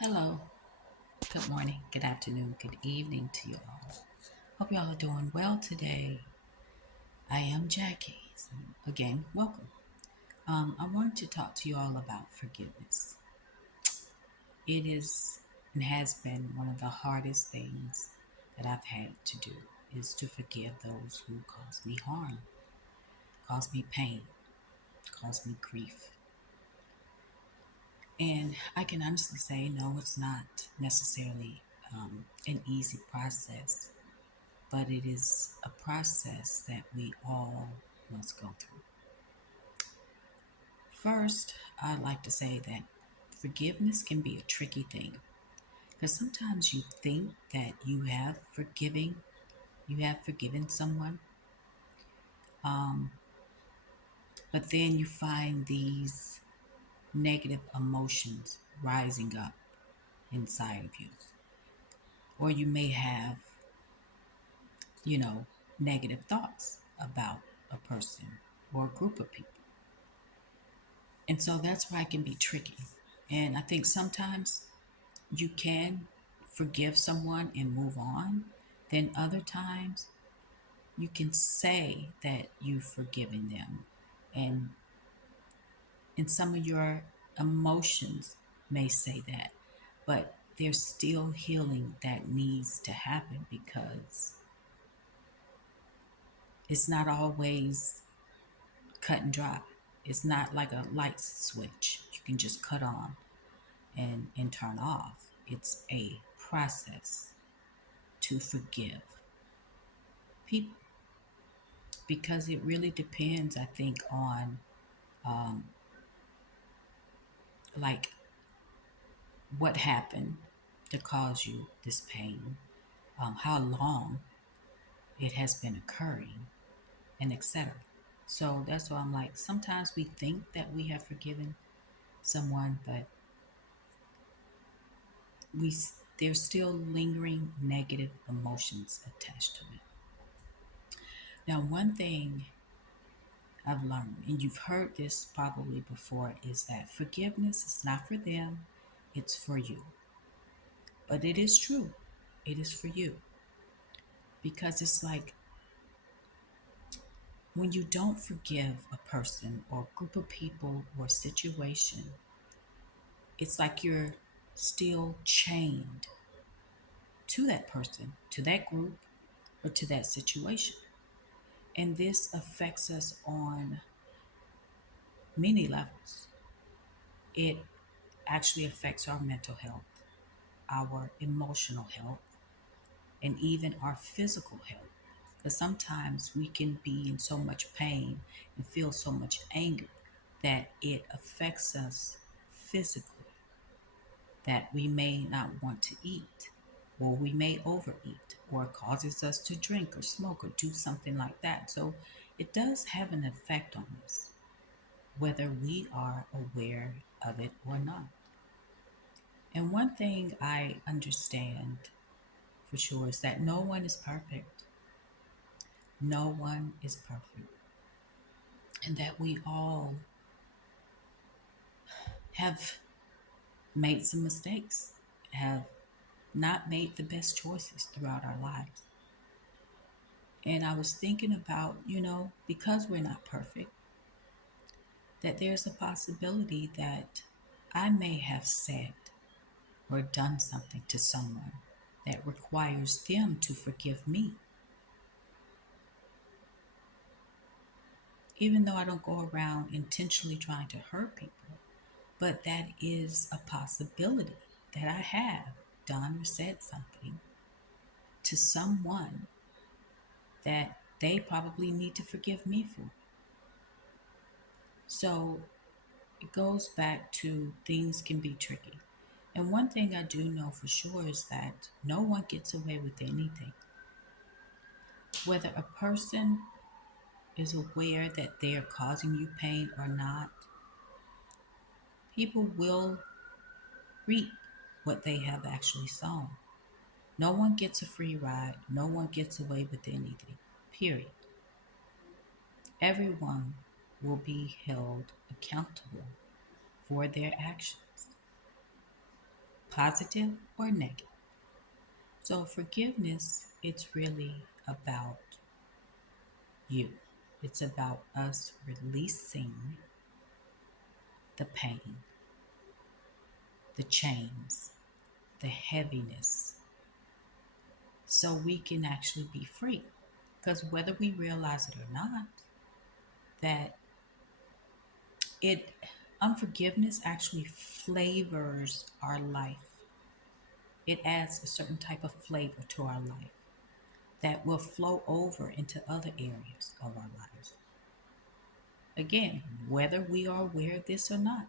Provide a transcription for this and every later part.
Hello, good morning, good afternoon, good evening to you all. Hope you all are doing well today. I am Jackie. So again, welcome. I wanted to talk to you all about forgiveness. It is and has been one of the hardest things that I've had to do is to forgive those who caused me harm, caused me pain, caused me grief. And I can honestly say, no, it's not necessarily an easy process, but it is a process that we all must go through. First, I'd like to say that forgiveness can be a tricky thing because sometimes you think that you have forgiven someone, um, but then you find these negative emotions rising up inside of you, or you may have, you know, negative thoughts about a person or a group of people. And so that's why it can be tricky. And I think sometimes you can forgive someone and move on. Then other times you can say that you've forgiven them. And some of your emotions may say that. But there's still healing that needs to happen because it's not always cut and dry. It's not like a light switch you can just cut on and turn off. It's a process to forgive people because it really depends, I think, on um, like what happened to cause you this pain, how long it has been occurring, and etc. So that's why I'm like, sometimes we think that we have forgiven someone, but we there's still lingering negative emotions attached to it. Now, one thing I've learned, and you've heard this probably before, is that forgiveness is not for them, it's for you. But it is true, it is for you. Because it's like when you don't forgive a person or group of people or situation, it's like you're still chained to that person, to that group, or to that situation. And this affects us on many levels. It actually affects our mental health, our emotional health, and even our physical health. Because sometimes we can be in so much pain and feel so much anger that it affects us physically, that we may not want to eat, or we may overeat, or it causes us to drink or smoke or do something like that. So it does have an effect on us, whether we are aware of it or not. And one thing I understand for sure is that no one is perfect. No one is perfect. And that we all have made some mistakes, have not made the best choices throughout our lives. And I was thinking about, because we're not perfect, that there's a possibility that I may have said or done something to someone that requires them to forgive me, even though I don't go around intentionally trying to hurt people. But that is a possibility that I have done or said something to someone that they probably need to forgive me for. So it goes back to things can be tricky. And one thing I do know for sure is that no one gets away with anything. Whether a person is aware that they are causing you pain or not, people will reap what they have actually sown. No one gets a free ride. No one gets away with anything. Period. Everyone will be held accountable for their actions. positive or negative. So forgiveness, it's really about you. It's about us releasing the pain, the chains, the heaviness, so we can actually be free. Because whether we realize it or not, that it unforgiveness actually flavors our life. It adds a certain type of flavor to our life that will flow over into other areas of our lives. Again, whether we are aware of this or not.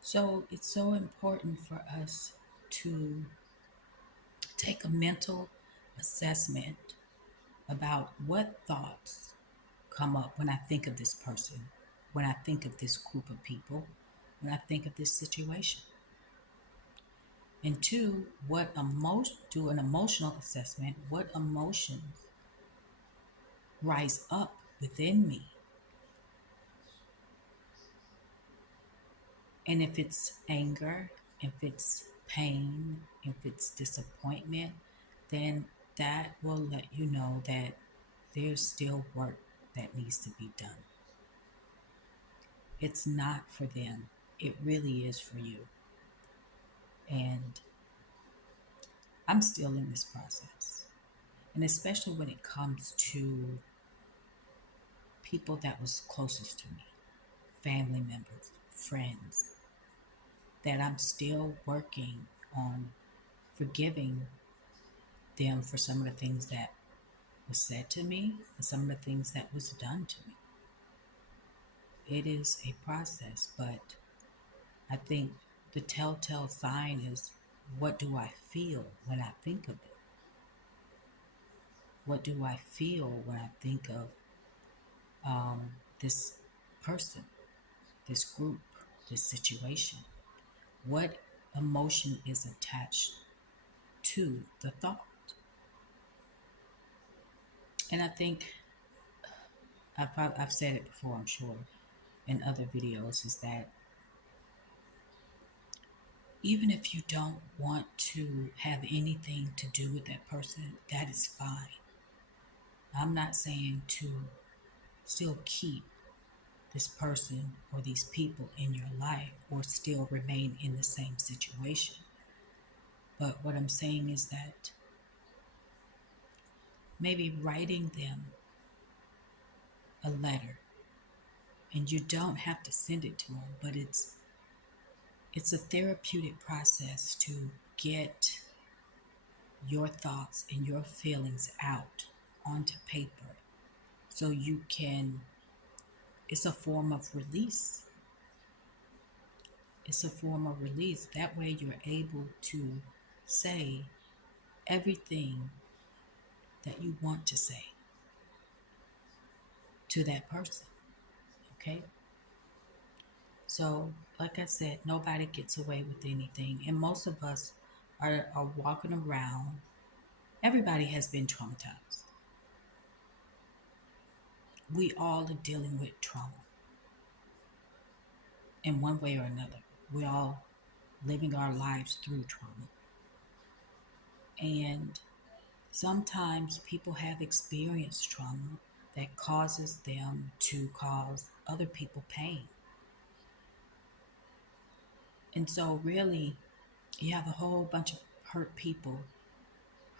So it's so important for us to take a mental assessment about what thoughts come up when I think of this person, when I think of this group of people, when I think of this situation. And two, do an emotional assessment, what emotions rise up within me. And if it's anger, if it's pain, if it's disappointment, then that will let you know that there's still work that needs to be done. It's not for them, it really is for you. And I'm still in this process. And especially when it comes to people that was closest to me, family members, friends, that I'm still working on forgiving them for some of the things that was said to me and some of the things that was done to me. It is a process, but I think the telltale sign is, what do I feel when I think of it? What do I feel when I think of this person, this group, this situation? What emotion is attached to the thought? And I think I've said it before, I'm sure, in other videos, is that even if you don't want to have anything to do with that person, that is fine. I'm not saying to still keep this person or these people in your life or still remain in the same situation. But what I'm saying is that maybe writing them a letter, and you don't have to send it to them, but it's a therapeutic process to get your thoughts and your feelings out onto paper, so you can, it's a form of release. It's a form of release. That way you're able to say everything that you want to say to that person. Okay? So, like I said, nobody gets away with anything. And most of us are walking around. Everybody has been traumatized. We all are dealing with trauma in one way or another. We're all living our lives through trauma. And sometimes people have experienced trauma that causes them to cause other people pain. And so, really, you have a whole bunch of hurt people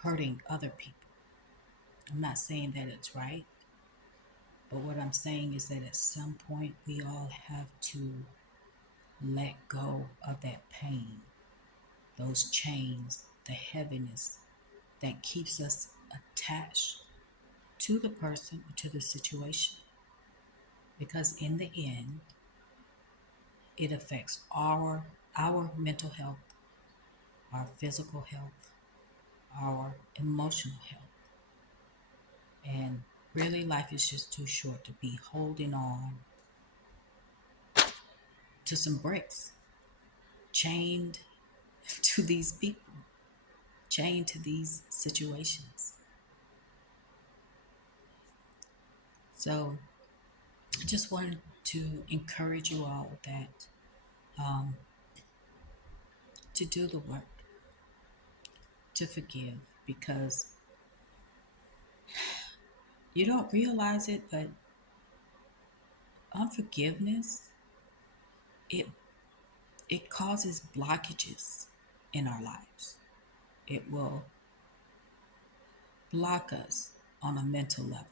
hurting other people. I'm not saying that it's right, but what I'm saying is that at some point we all have to let go of that pain, those chains, the heaviness that keeps us attached to the person or to the situation. Because in the end, it affects our mental health, our physical health, our emotional health. And really, life is just too short to be holding on to some bricks, chained to these people, chained to these situations. So I just wanted to encourage you all that um, to do the work, to forgive, because you don't realize it, but unforgiveness, it it causes blockages in our lives. It will block us on a mental level,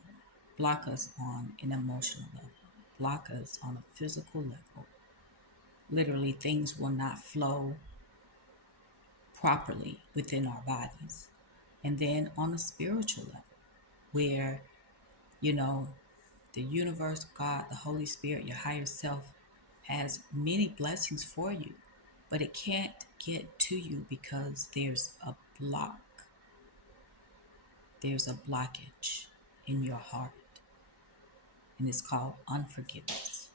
block us on an emotional level, block us on a physical level. Literally, things will not flow properly within our bodies. And then on a spiritual level, where, you know, the universe, God, the Holy Spirit, your higher self has many blessings for you, but it can't get to you because there's a block, there's a blockage in your heart, and it's called unforgiveness.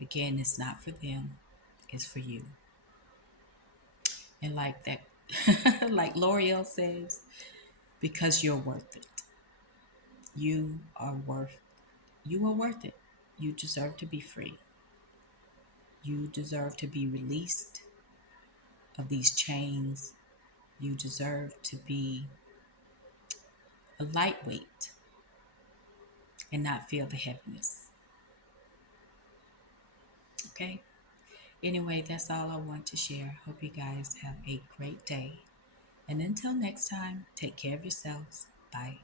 Again, it's not for them, it's for you. And like that, like L'Oreal says, because you're worth it. You are worth you are worth it. You deserve to be free. You deserve to be released of these chains. You deserve to be a lightweight and not feel the heaviness. Okay? Anyway, that's all I want to share. Hope you guys have a great day. And until next time, take care of yourselves. Bye.